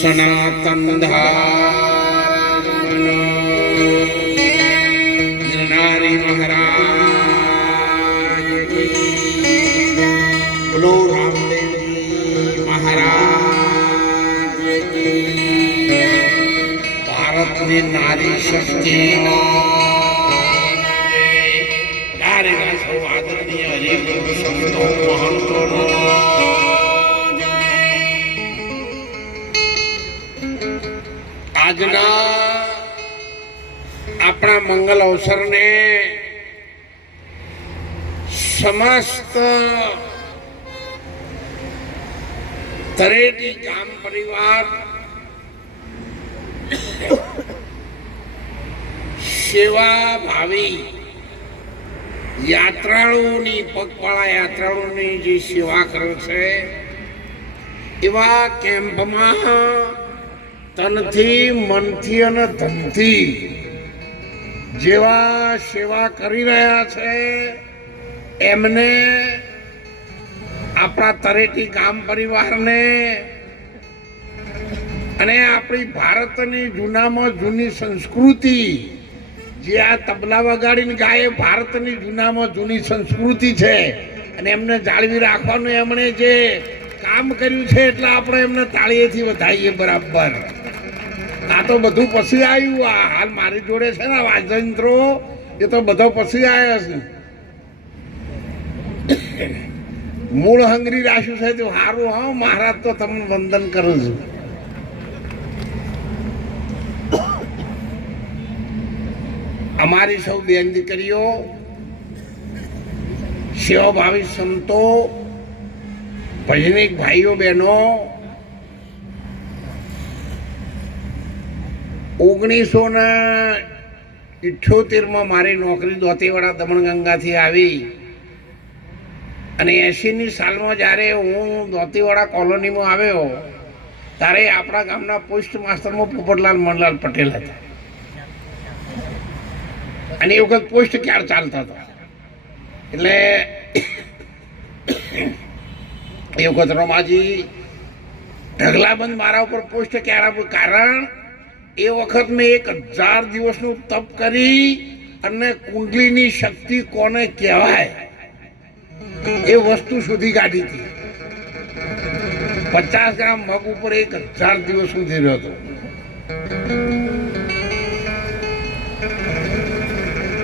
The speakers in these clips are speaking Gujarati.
સનાતન ધર્મનારી મહારાજ. બોલો રામદેવજી મહારાજ. ભારતની નારી શક્તિ કાર્યના સૌ આદરણીય હરિગુરુ સંતો મહંતોનો આજના આપણા મંગલ અવસરને સમસ્ત તરેટી ગામ પરિવાર સેવા ભાવી યાત્રાળુઓની, પગપાળા યાત્રાળુઓની જે સેવા કરે છે, એવા કેમ્પમાં તનથી, મનથી અને ધનથી જેવા સેવા કરી રહ્યા છે, એમને આપણા તરેટી ગામ પરિવારને અને આપણી ભારતની જૂનામાં જૂની સંસ્કૃતિ જે આ તબલા વગાડીને ગાય, ભારતની જૂનામાં જૂની સંસ્કૃતિ છે અને એમને જાળવી રાખવાનું એમણે જે કામ કર્યું છે, એટલે આપણે એમને તાળીએથી વધાવીએ બરાબર. આ તો બધું પછી આવ્યું. આ હાલ મારી જોડે છે ને વાજયંત્રો એ તો બધો પછી આવ્યો છે. મૂળ હંગરી રાખ્યું છે તો સારું હા, મહારાજ તો તમને વંદન કરું છું. અમારી સૌ બેન દીકરીઓ, સેવાભાવી સંતો, ભજનિક ભાઈઓ, બહેનો ઓગણીસો ને ઇઠ્યોતેરમાં મારી નોકરી દોતીવાડા દમણગંગાથી આવી. અને એંશીની સાલમાં જ્યારે હું દોતીવાડા કોલોનીમાં આવ્યો, ત્યારે આપણા ગામના પોસ્ટ માસ્ટરમાં પોપટલાલ મનલાલ પટેલ હતા. અને એ વખત પોસ્ટ ક્યારે ચાલતા હતા? એટલે એ વખત રમાજી ઢગલાબંધ મારા ઉપર પોસ્ટ ક્યારે કારણ એ વખત મેં એક હજાર દિવસનું તપ કરી અને કુંડલીની શક્તિ કોને કહેવાય એ વસ્તુ શોધી કાઢી હતી. પચાસ ગ્રામ મગ ઉપર એક હજાર દિવસ સુધી રહ્યો હતો.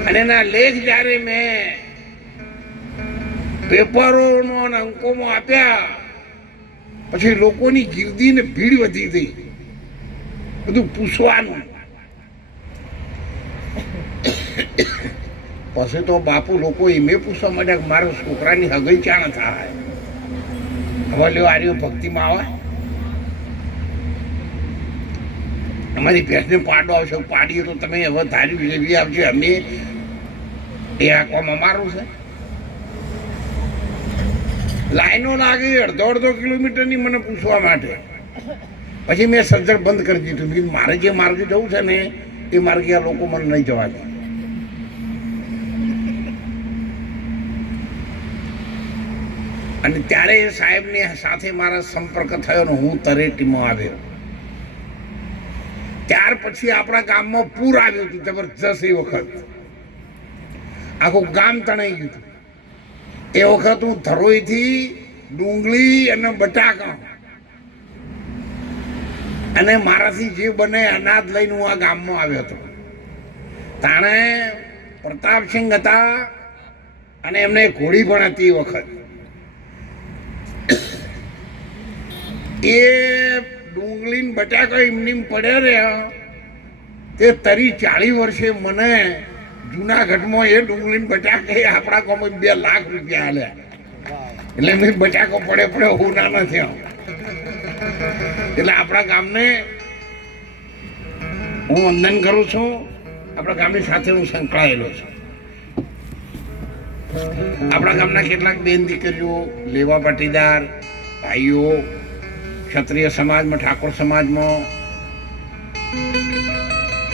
અને એના લેખ જ્યારે મેં પેપરોનો અને અંકોમાં આપ્યા, પછી લોકોની ગીર્દી ને ભીડ વધી ગઈ. બધું પૂછવાનું. પછી તો બાપુ લોકો એમે પૂછવા માંડ્યા મારા છોકરાની હગઈ ચાણ થાય? હવે લ્યો આર્યો ભક્તિમાં આવે. અમારી ભેંસને પાડો આવશે, પાડીએ તો તમે હવે ધાર્યું લેવી આવશે અમે એ આ કોમ છે. લાઈનો લાગી અડધો અડધો કિલોમીટરની મને પૂછવા માટે. પછી મેં સજ્જડ બંધ કરી દીધું. મેં મારે જે માર્ગે જવું છે ને, એ માર્ગે આ લોકો મને નહીં જવા દે. અને ત્યારે એ સાહેબની સાથે મારા સંપર્ક થયો ને હું તરેટીમાં આવ્યો. ત્યાર પછી આપણા ગામમાં પૂર આવ્યું હતું, જબરજસ્ત એ વખત. આખું ગામ તણાઈ ગયું હતું. એ વખત હું ધરોઈથી ડુંગળી અને બટાકા અને મારાથી જે બને અનાજ લઈને હું આ ગામમાં આવ્યો હતો. તાણે પ્રતાપસિંહ હતા અને એમને ઘોડી પણ હતી એ વખત. એ ડુંગળી ને બટાકા એમની પડ્યા રહ્યા. તે તરી ચાલીસ વર્ષે મને જુનાગઢમાં એ ડુંગળી ને બટાકા આપણા ગામમાં બે લાખ રૂપિયા આલ્યા. એટલે મેં બટાકો પડે પડે હું ના નથી એટલે આપણા ગામને હું વંદન કરું છું. આપણા ગામની સાથે હું સંકળાયેલો છું. આપણા ગામના કેટલાક બેન દીકરીઓ, લેવા પાટીદાર, ભાઈઓ, ક્ષત્રિય સમાજમાં, ઠાકોર સમાજમાં